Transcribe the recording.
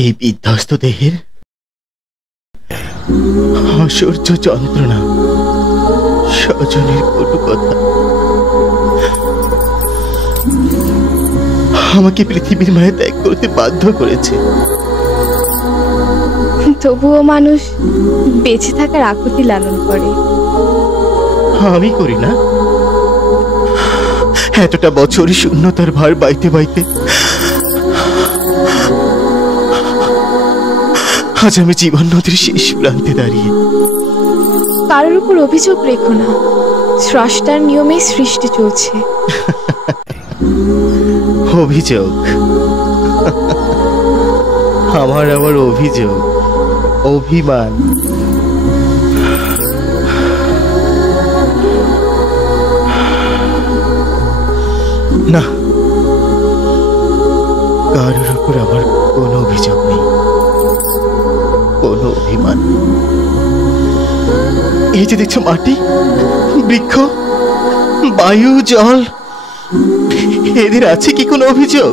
এই বিধ্বস্ত দেহের অসহ্য যন্ত্রণা, স্বজনের কটু কথা আমাকে পৃথিবীর মায়া ত্যাগ করতে বাধ্য করেছে। তবুও মানুষ বেঁচে থাকার আকুতি লালন করে। আমি করি না? এতটা বছর শূন্যতার ভার বাইতে বাইতে আজ আমি জীবন নদীর শেষ প্রান্তে দাঁড়িয়ে। কারোর উপর অভিযোগ রেখো না, স্রষ্টার নিয়মে সৃষ্টি চলছে। অভিযোগ? আমার আবার অভিযোগ, অভিমান? না, কারোর উপর আমার কোনো অভিযোগ নেই, কোনো অভিমান। এই যে দেখছো মাটি, বৃক্ষ, বায়ু, জল, এদের আছে কি কোনো অভিযোগ?